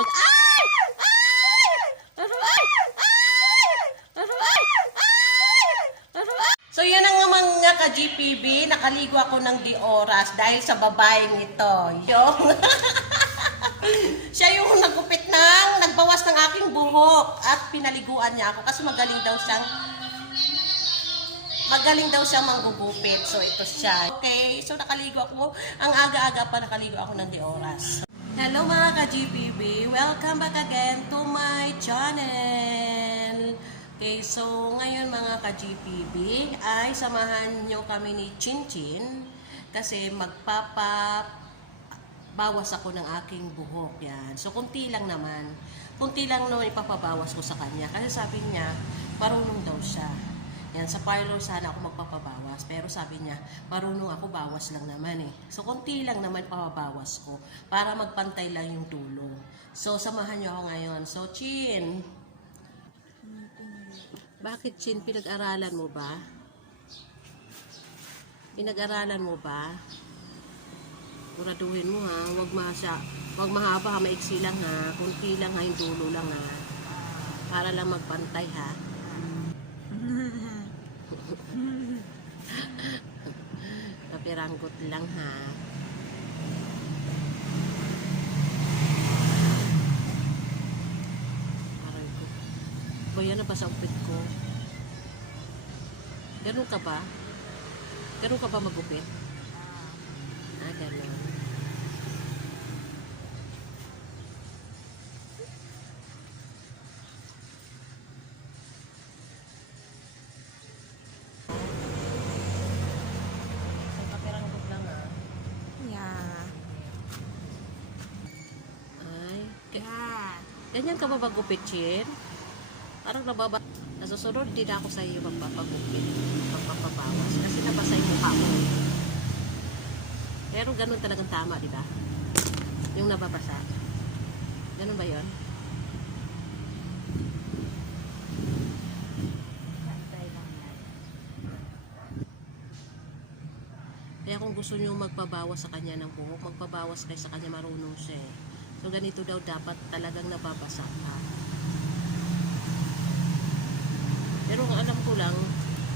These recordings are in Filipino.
Mag ay! Ay! So yun ang mga ka-GPB, nakaligo ako ng di oras dahil sa babaeng ito. Yung siya yung nagupit ng, nagbawas ng aking buhok at pinaliguan niya ako kasi magaling daw siyang magaling daw siyang manggugupit. So ito siya. Okay, so nakaligo ako. Ang aga-aga pa nakaligo ako ng di oras. Hello mga ka-GPB! Welcome back again to my channel! Okay, so ngayon mga ka-GPB ay samahan nyo kami ni Chinchin kasi magpapa bawas ako ng aking buhok. Yan. So, kunti lang naman. Kunti lang naman ipapabawas ko sa kanya. Kasi sabi niya, marunong daw siya. Yan, sa parlor sana ako magpapabawas. Pero sabi niya, marunong ako, bawas lang naman eh. So, kunti lang naman papabawas ko para magpantay lang yung dulo. So, samahan niyo ako ngayon. So, Chin, bakit Chin, pinag-aralan mo ba? Pinag-aralan mo ba? Siguraduhin mo ha, wag masya, wag mahaba ha, maiksi lang ha, kunti lang ha, yung dulo lang ha. Para lang magpantay ha. Kapiranggot lang ha. Aray ko. Ba na ba sa upit ko? Ganun ka ba? Ganun ka ba magupit? Ah, ganun. Ganyan ka ba magupit, Chin? Parang nababa. Nasusunod din ako sa iyo magpapagupit, magpapabawas. Kasi nabasa yung mukha mo. Pero ganun talagang tama, di ba? Yung nababasa. Ganun ba yon? Kaya kung gusto nyo magpabawas sa kanya ng buhok, magpabawas kayo sa kanya marunong siya eh. So ganito daw dapat talagang nababasa ka. Pero ang alam ko lang,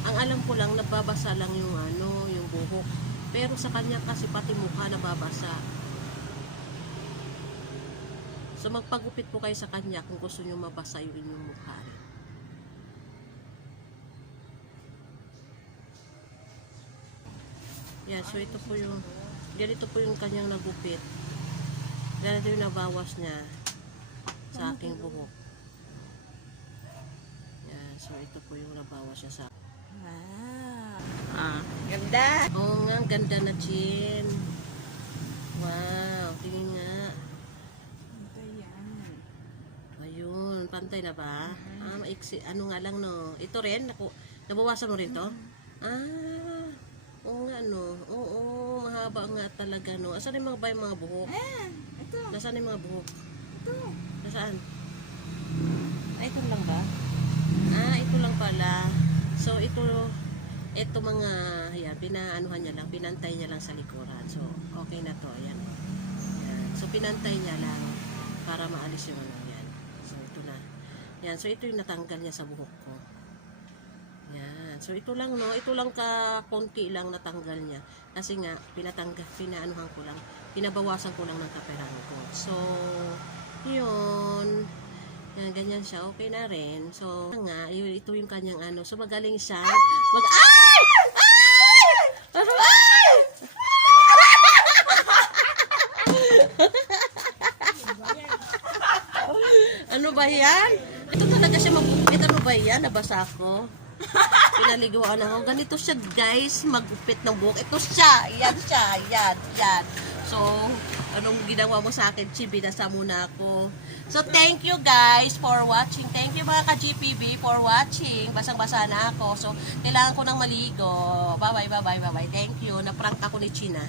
ang alam ko lang nababasa lang yung ano, yung buhok. Pero sa kanya kasi pati mukha nababasa. So magpagupit po kayo sa kanya kung gusto nyo mabasa yung inyong mukha. rin. Yan, so ito po yung, ganito po yung kanyang nagupit. Ganito yung nabawas niya sa aking buhok. Yan, so ito po yung nabawas niya sa Wow. Ah, ganda. Oo nga, ang ganda na chin. Wow, tingin nga. Pantay yan. Ayun, pantay na ba? Ah, maiksi, ano nga lang no. Ito rin, naku, nabawasan mo rin to? Ah, oo nga no. Oo, mahaba nga talaga no. Asan yung mga ba yung mga buhok? Ayan. Ito. Nasaan yung mga buhok? Ito. Nasaan? Ay, ito lang ba? Ah, ito lang pala. So, ito, ito mga, ayan, pinaanuhan niya lang, pinantay niya lang sa likuran. So, okay na to, ayan. Ayan. So, pinantay niya lang para maalis yung ano, yan. So, ito na. Yan, so ito yung natanggal niya sa buhok ko. Yan. So, ito lang, no? Ito lang ka, konti lang natanggal niya. Kasi nga, pinatanggal, pinaanuhan ko lang, pinabawasan ko lang ng kaperang ko. So, yun. Yan, ganyan siya. Okay na rin. So, nga, ito yung kanyang ano. So, magaling siya. Mag, ay! ano ba yan? Ito talaga siya magupit. Ano ba yan? Nabasa ako. Pinaliguan ako. Ganito siya, guys. Magupit ng buhok. Ito siya. Yan siya. Yan. Yan. So, anong ginawa mo sa akin, Chi? Binasa muna ako. So, thank you guys for watching. Thank you mga ka-GPB for watching. Basang-basa na ako. So, kailangan ko ng maligo. Bye-bye, bye-bye, bye-bye. Thank you. Naprank ako ni China.